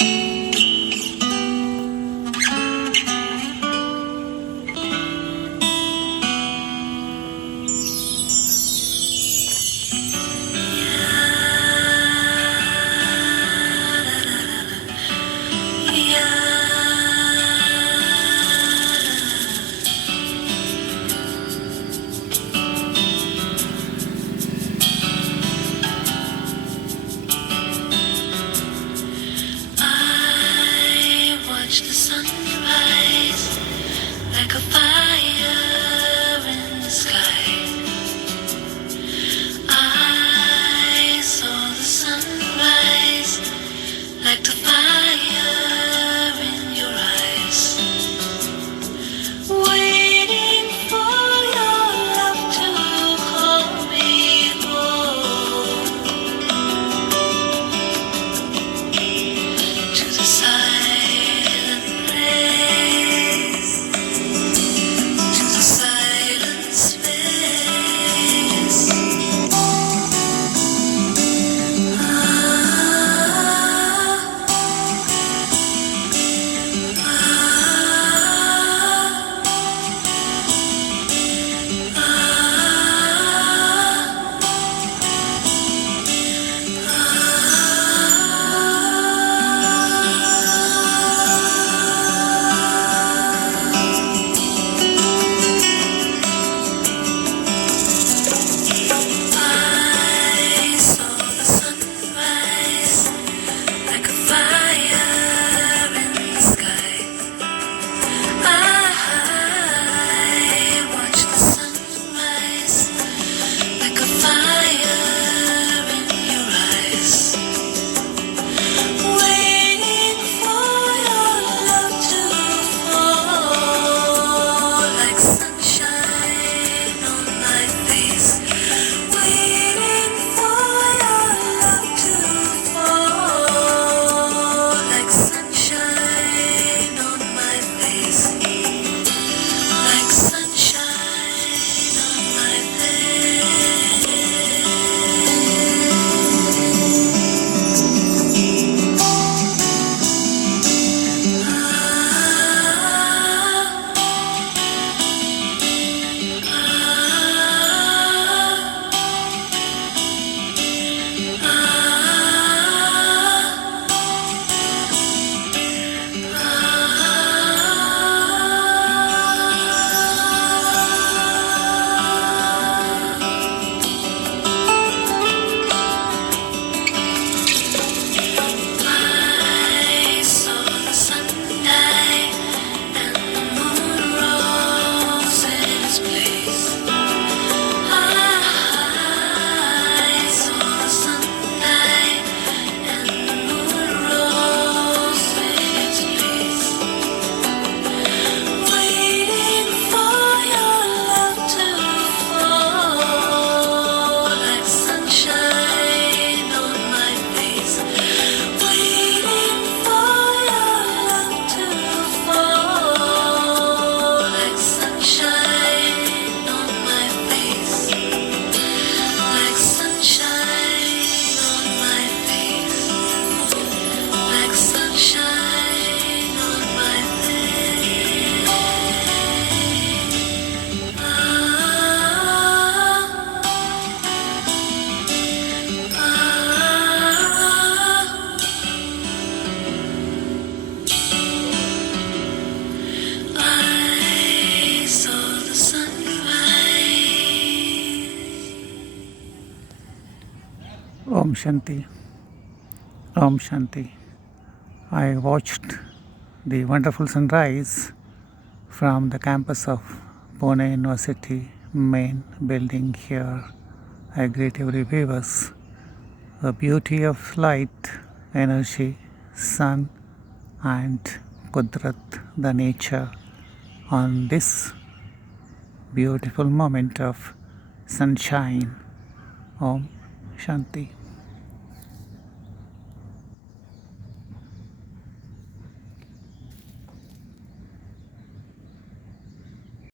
I watch the sunrise like a fire in the sky. I saw the sunrise like the fire in your eyes, waiting for your love to call me home to the silent place, to the silent space. I saw the sunrise like a fire in the sky. I watched the sunrise like a fire in your eyes, waiting for your love to fall like sunshine on my face, waiting for your love to fall like sunshine on my face, like sunshine on my I saw the sun die and the moon rose in its place. I saw the sun die and the moon rose in its place, waiting for your love to fall like sunshine on my face, waiting for your love to fall like sunshine on my face, like sunshine on my face, like sunshine on my face. I saw the sunrise. Om Shanti. Om Shanti. I watched the wonderful sunrise from the campus of Pune University main building here. I greet every viewers. The beauty of light, energy, sun and Kudrat, the nature on this beautiful moment of sunshine. Om Shanti.